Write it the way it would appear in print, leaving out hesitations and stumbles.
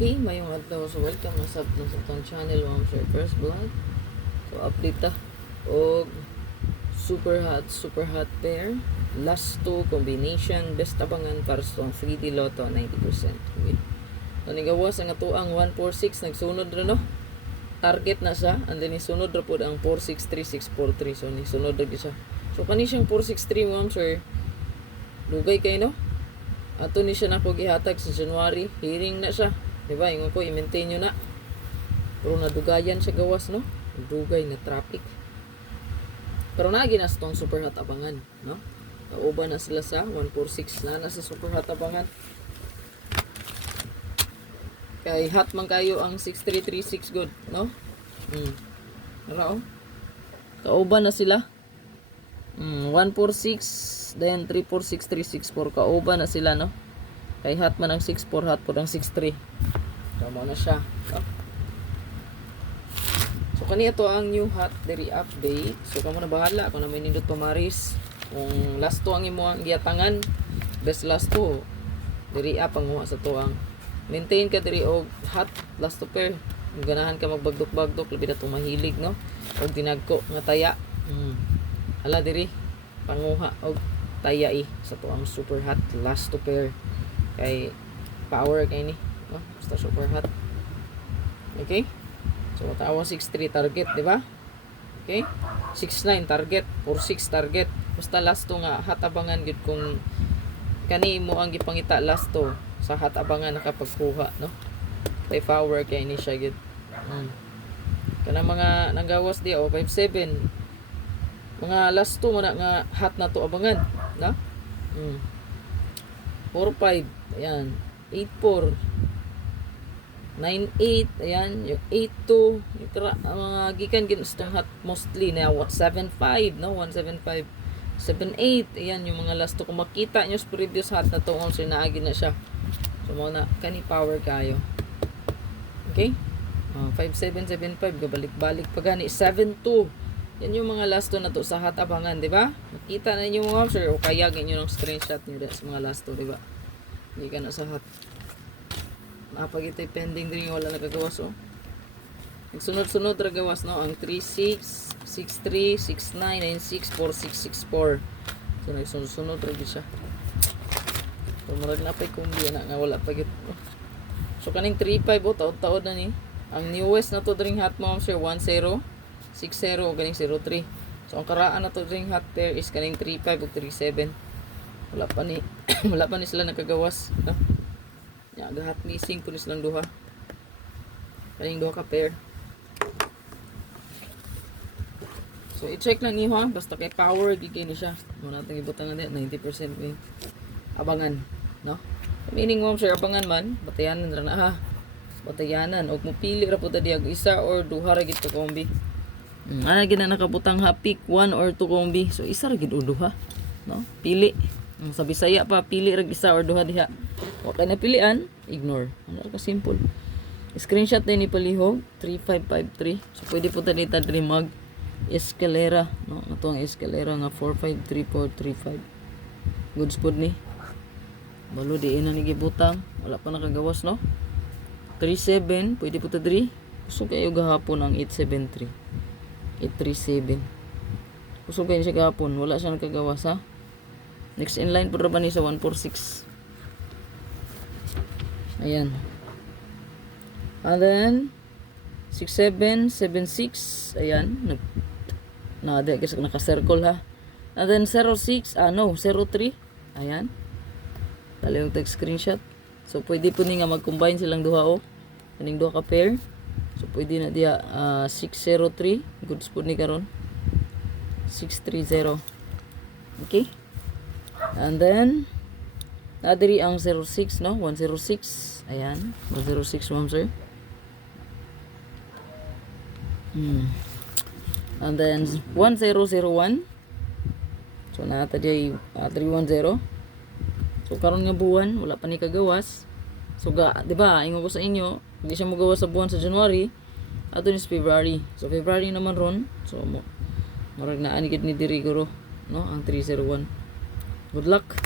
Okay, mayong adlaw. So welcome na sa itong channel, Ma'am Sir First Blood. So update ta og super hot pair last two combination best abangan para sa 3D Lotto 90%. Okay. So nigawas ang atuang 146 nagsunod ra no. Target na siya and then isunod ra pud ang 463643. So ni sunod ra siya. So kani siyang 463, Ma'am Sir. Dugay kay no. Ato ni siya na ko gihatag sa January, hearing na siya. Diba, yung ko, i-maintain nyo na. Pero nadugayan siya gawas, no? Dugay na traffic. Pero naginas tong super hot abangan, no? Kauban na sila sa 146 na sa super hot abangan. Kay hot man kayo ang 6336 good, no? Tara, oh. Kauban na sila. 146, then 346364. Kauban na sila, no? Kay hot man ang 64, hot po ang 63. Tama na siya. Oh. So kanito ang new hot diri update. So kamo na bahala kung na may nindot pamaris. Kung last to ang imo ang giatangan, best last to diri up ang sa to ang maintain ka diri og hot last to pair. Kung ganahan ka magbagdok-bagdok labi na tumahilig, no? Og dinagko nga taya. Ala diri panguha og taya sa to ang super hot last to pair. Kay power kay ni, no? Basta super hot. Okay? So tawa 63 target, di ba? Okay? 69 target, 46 target. Basta last to nga hot abangan gid kung kani mo ang gipangita last to sa hot abangan nakapagkuha, no? Kay power kay ni siya gid. Kana mga nanggawas di 57. Mga last to mo na nga hot na to abangan, no? 45, ayan, 84, 98, ayan, yung 82, mga gikan ginustong hot mostly na 75, no, 175, 78, ayan, yung mga last to, kung makita nyo sa previous hot na to, also naagi na siya, so mga na, kani power kayo, okay, 5775, gabalik-balik pa gani, 72, yan yung mga last to na to sa hot abangan, di ba? Makita na niyo mga sir, o kaya ganyan yung screenshot niyo sa mga last to, di ba? Hindi ka na sa hot. Napagitay pending din yung wala nagagawas, oh. Nagsunod-sunod ra gawas, no? Ang 36, 63, 69, 96, 4664. So nagsunod-sunod ra siya. So murag na pay kumbi na nga wala pa git. So kaning 35 oh, taod-taod na ni. Ang newest na to dring hot mo sir 10 60 o ganing 03. So ang karaan na to dring hot pair is kaning 35 o 37. Wala pa ni wala pa ni sila nakagawas, no? Ya gahat missing pulis lang duha. Kaning duha ka pair. So i-check lang niyo ha, basta kay power gigay ni siya. Muna natang ibutang na 90% win. Abangan, no? Meaning mo sir abangan man, batayanan ra na ha. Batayanan og mopili ra pud diag isa or duha ra gid ka kombi. Ana gid na nakabutang ha pick 1 or 2 kombi. So isa ra gid o duha, no? Pili. Sa Bisaya pa pili ra isa or duha diha. Wa kay napilian, ignore. Ano ka simple. Screenshot din ni palihog 3553. So pwede po tani ta diri mag escalera, no? Ato ang escalera nga 453435. Goods pod ni. Balo di ina ni gibutang, wala pa nakagawas, no? 37 pwede po ta diri. Kusog kayo gahapon ang 873. 837. Kusog kayo siya gahapon, wala siya nakagawas ha. Next in line po ba ni sa 146. Ayan. And then 6776. Ayan. Nada kasi naka-circle ha. And then 06. 03. Ayan. Dali yung text screenshot. So pwede po ni nga mag-combine silang duha o. Kaning duha ka pair. So pwede na diya 603. Goods po ni karon. 630. Okay. And then nadiri ang 06, no? 106. Ayan. 106 ma'am sir. And then 1001. So nata diay 310. So karon nga buwan wala pa ni kagawas. So di ba ingon ko sa inyo, hindi siya magawas sa buwan sa January. Ato ni February. So February naman ron. So marag na ani gid ni diri guro, no? Ang 301. Good luck.